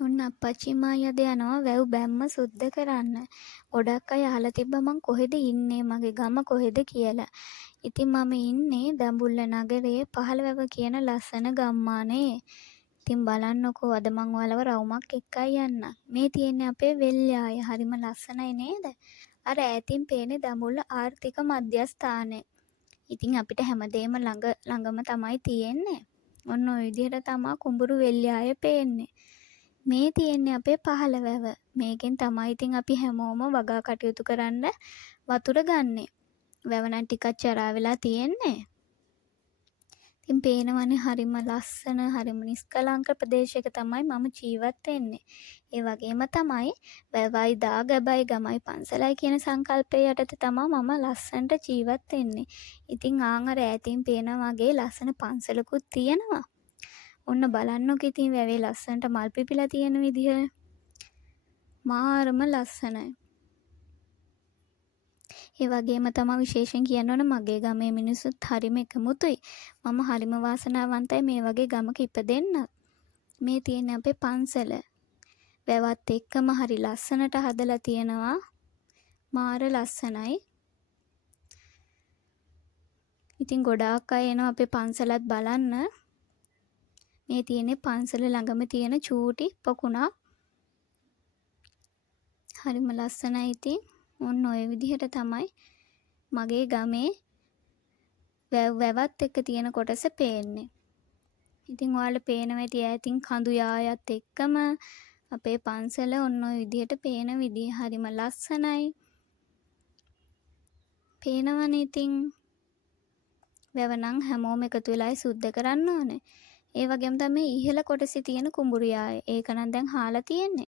ඔන්න අප්පච්චි මායි අද යනවා වැව් බැම්ම සුද්ධ කරන්න. ගොඩක් අය අහලා තිබ්බා මං කොහෙද ඉන්නේ මගේ ගම කොහෙද කියලා. ඉතින් මම ඉන්නේ දඹුල්ල නගරයේ පහළවැව කියන ලස්සන ගම්මානේ. ඉතින් බලන්නකෝ අද මං ඔයාලව රවුමක් එක්කයි යන්න. මේ තියෙන්නේ අපේ වෙල්යාය. හරිම ලස්සනයි නේද? අර ඈතින් පේන්නේ දඹුල්ල ආර්ථික මධ්‍යස්ථානය. ඉතින් අපිට හැමදේම ළඟම තමයි තියෙන්නේ. ඔන්න ඔය විදිහට තමා කුඹුරු වෙල්යාය පේන්නේ. මේ තියෙන්නේ අපේ පහළවැව. මේකෙන් තමයි ඉතින් අපි හැමෝම වගා කටයුතු කරන්න වතුර ගන්නෙ. වැව නම් ටිකක් චරා වෙලා තියෙන්නේ. ඉතින් පේනවනේ හරිම ලස්සන හරිම නිස්කලංක ප්‍රදේශයක තමයි මම ජීවත් වෙන්නේ. ඒ වගේම තමයි වැවයි දා ගැබයි ගමයි පන්සලයි කියන සංකල්පය යටතේ තමයි මම ලස්සනට ජීවත් වෙන්නේ. ඉතින් ආන් අර ඈතින් පේන වගේ ලස්සන පන්සලකුත් තියෙනවා. ඔන්න බලන්නකෝ ඉතින් වැවේ ලස්සනට මල් පිපිලා තියෙන විදිහ. මාරම ලස්සනයි. ඒ වගේම තමයි විශේෂයෙන් කියන්න ඕන මගේ ගමේ මිනිස්සුත් හරිම එකමුතුයි. මම හරිම වාසනාවන්තයි මේ වගේ ගමක ඉපදෙන්න. මේ තියෙන අපේ පන්සල. වැවත් එක්කම හරි ලස්සනට හදලා තියෙනවා. මාර ලස්සනයි. ඉතින් ගොඩාක් අය එනවා අපේ පන්සලත් බලන්න. මේ තියෙන්නේ පන්සල ළඟම තියෙන චූටි පොකුණක්. හරිම ලස්සනයි ඉතින්. ඔන්න ඔය විදිහට තමයි මගේ ගමේ වැවත් එක්ක තියෙන කොටස පේන්නේ. ඉතින් ඔයාලට පේනවා ඇති ඈතින් කඳු යායත් එක්කම අපේ පන්සල ඔන්න ඔය විදිහට පේන විදිහ හරිම ලස්සනයි. පේනවනේ ඉතින් වැව නම් හැමෝම එකතු වෙලායි සුද්ධ කරන්න ඕනේ. ඒ වගේම තමයි ඉහළ කොටසේ තියෙන කුඹුරු යාය. ඒක නම් දැන් හාලා තියෙන්නේ.